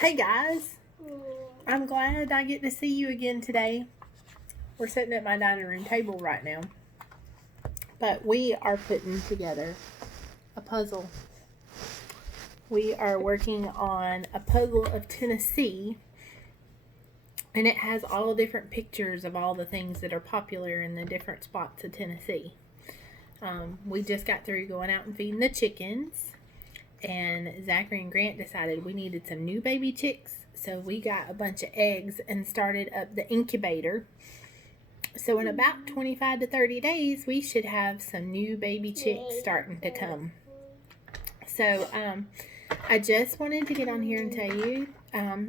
Hey guys, I'm glad I get to see you again today. We're sitting at my dining room table right now, but we are putting together a puzzle. We are working on a puzzle of Tennessee, and it has all different pictures of all the things that are popular in the different spots of Tennessee. We just got through going out and feeding the chickens, and Zachary and Grant decided we needed some new baby chicks. So we got a bunch of eggs and started up the incubator. So in about 25 to 30 days, we should have some new baby chicks starting to come. So I just wanted to get on here and tell you,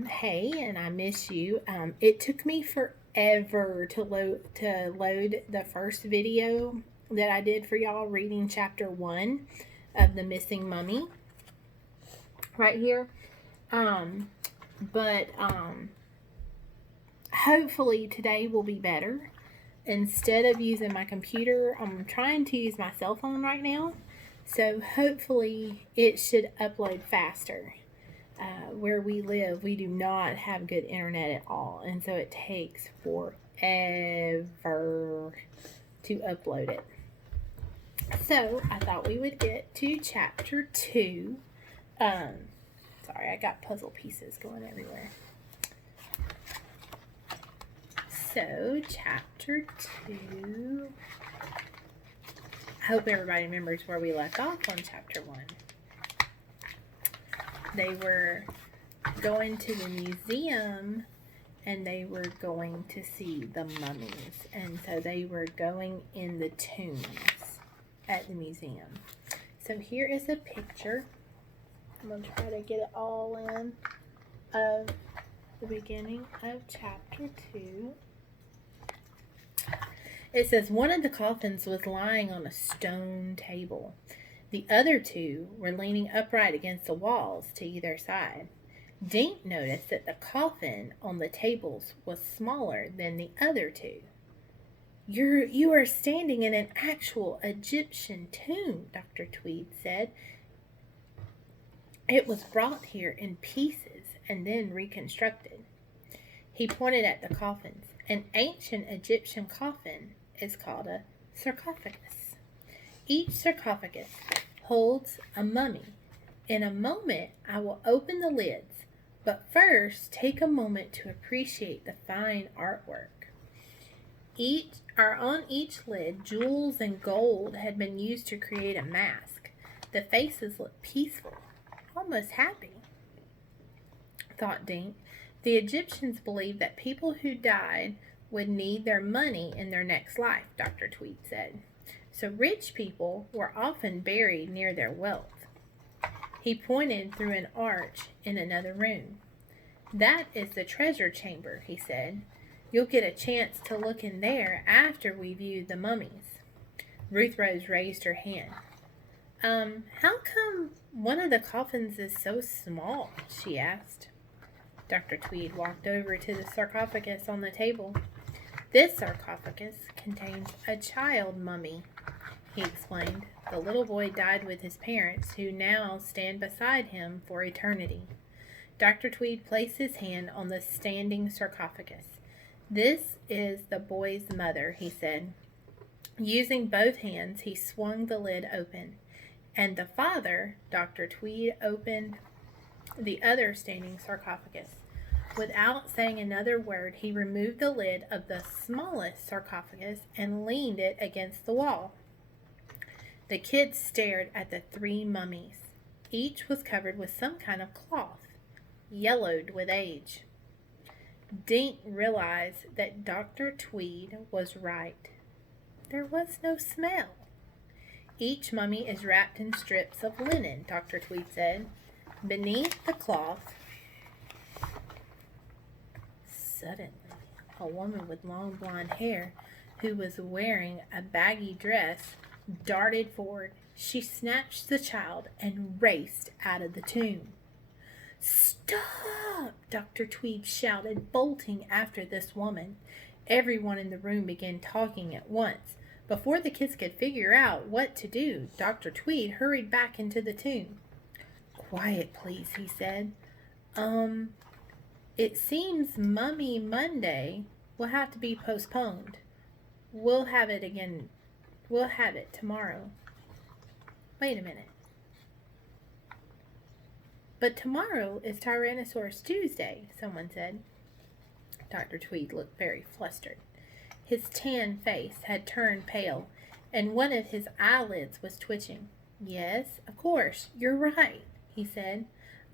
hey, and I miss you. It took me forever to load the first video that I did for y'all reading chapter 1 of The Missing Mummy right here. But hopefully today will be better. Instead of using my computer, I'm trying to use my cell phone right now. So hopefully it should upload faster. Where we live, we do not have good internet at all. And so it takes forever to upload it. So I thought we would get to chapter 2. Sorry, I got puzzle pieces going everywhere. So, chapter 2. I hope everybody remembers where we left off on chapter 1. They were going to the museum and they were going to see the mummies. And so they were going in the tombs at the museum. So here is a picture. I'm going to try to get it all in of the beginning of chapter 2. It says, one of the coffins was lying on a stone table. The other two were leaning upright against the walls to either side. Dink noticed that the coffin on the tables was smaller than the other two. You are standing in an actual Egyptian tomb, Dr. Tweed said. It was brought here in pieces and then reconstructed. He pointed at the coffins. An ancient Egyptian coffin is called a sarcophagus. Each sarcophagus holds a mummy. In a moment, I will open the lids, but first take a moment to appreciate the fine artwork. On each lid, jewels and gold had been used to create a mask. The faces looked peaceful, almost happy, thought Dink. The Egyptians believed that people who died would need their money in their next life, Dr. Tweed said. So rich people were often buried near their wealth. He pointed through an arch in another room. That is the treasure chamber, he said. You'll get a chance to look in there after we view the mummies. Ruth Rose raised her hand. How come one of the coffins is so small? She asked. Dr. Tweed walked over to the sarcophagus on the table. This sarcophagus contains a child mummy, he explained. The little boy died with his parents, who now stand beside him for eternity. Dr. Tweed placed his hand on the standing sarcophagus. This is the boy's mother, he said. Using both hands, he swung the lid open. And the father, Dr. Tweed opened the other standing sarcophagus. Without saying another word, he removed the lid of the smallest sarcophagus and leaned it against the wall. The kids stared at the 3 mummies. Each was covered with some kind of cloth, yellowed with age. Dink realized that Dr. Tweed was right. There was no smell. Each mummy is wrapped in strips of linen, Dr. Tweed said. Beneath the cloth, suddenly, a woman with long blonde hair who was wearing a baggy dress darted forward. She snatched the child and raced out of the tomb. Stop! Dr. Tweed shouted, bolting after this woman. Everyone in the room began talking at once. Before the kids could figure out what to do, Dr. Tweed hurried back into the tomb. Quiet, please, he said. It seems Mummy Monday will have to be postponed. We'll have it again. We'll have it tomorrow. Wait a minute. But tomorrow is Tyrannosaurus Tuesday, someone said. Dr. Tweed looked very flustered. His tan face had turned pale, and one of his eyelids was twitching. Yes, of course, you're right, he said.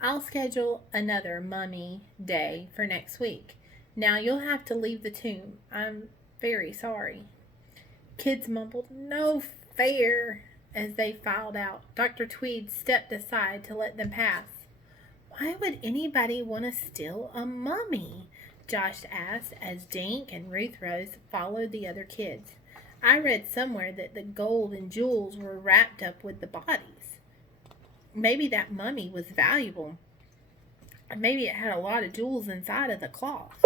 I'll schedule another Mummy Day for next week. Now you'll have to leave the tomb. I'm very sorry. Kids mumbled, "No fair," as they filed out. Dr. Tweed stepped aside to let them pass. Why would anybody want to steal a mummy? Josh asked as Dink and Ruth Rose followed the other kids. I read somewhere that the gold and jewels were wrapped up with the bodies. Maybe that mummy was valuable. Maybe it had a lot of jewels inside of the cloth.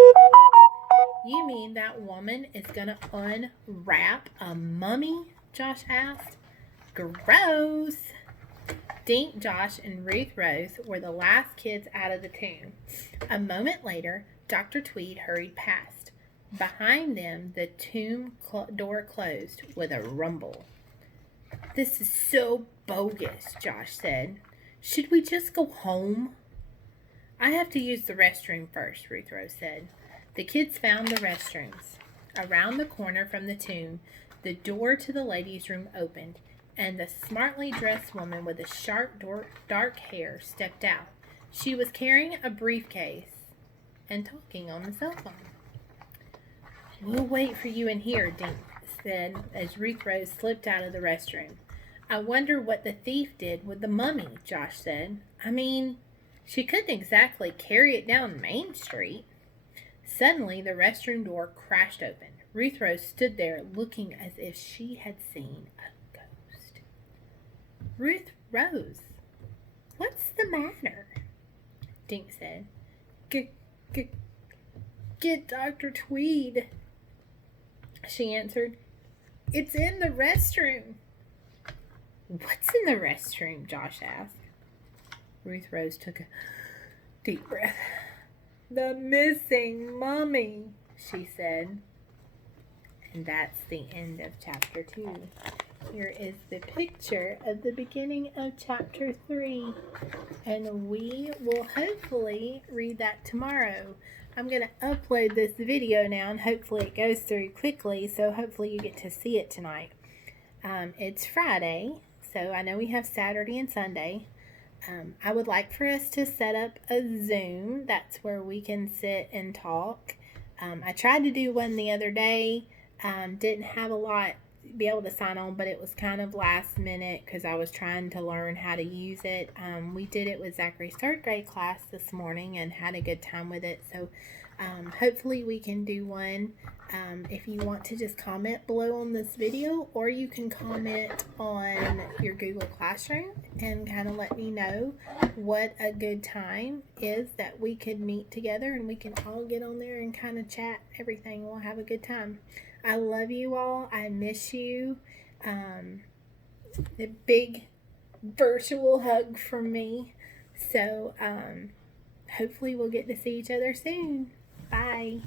You mean that woman is going to unwrap a mummy? Josh asked. Gross! Dink, Josh, and Ruth Rose were the last kids out of the tomb. A moment later, Dr. Tweed hurried past. Behind them, the tomb door closed with a rumble. This is so bogus, Josh said. Should we just go home? I have to use the restroom first, Ruth Rose said. The kids found the restrooms. Around the corner from the tomb, the door to the ladies' room opened, and the smartly dressed woman with the sharp, dark hair stepped out. She was carrying a briefcase and talking on the cell phone. We'll wait for you in here, Dink said as Ruth Rose slipped out of the restroom. I wonder what the thief did with the mummy, Josh said. I mean, she couldn't exactly carry it down Main Street. Suddenly, the restroom door crashed open. Ruth Rose stood there looking as if she had seen a ghost. Ruth Rose, what's the matter? Dink said. Get Dr. Tweed, she answered. It's in the restroom. What's in the restroom? Josh asked. Ruth Rose took a deep breath. The missing mummy, she said. And that's the end of chapter 2. Here is the picture of the beginning of chapter 3. And we will hopefully read that tomorrow. I'm going to upload this video now and hopefully it goes through quickly. So hopefully you get to see it tonight. It's Friday, so I know we have Saturday and Sunday. I would like for us to set up a Zoom. That's where we can sit and talk. I tried to do one the other day. Didn't have a lot be able to sign on, but it was kind of last minute because I was trying to learn how to use it. We did it with Zachary's 3rd grade class this morning and had a good time with it. So hopefully we can do one. If you want to just comment below on this video, or you can comment on your Google Classroom and kind of let me know what a good time is that we could meet together and we can all get on there and kind of chat everything. We'll have a good time. I love you all. I miss you. A big virtual hug from me. So hopefully we'll get to see each other soon. Bye.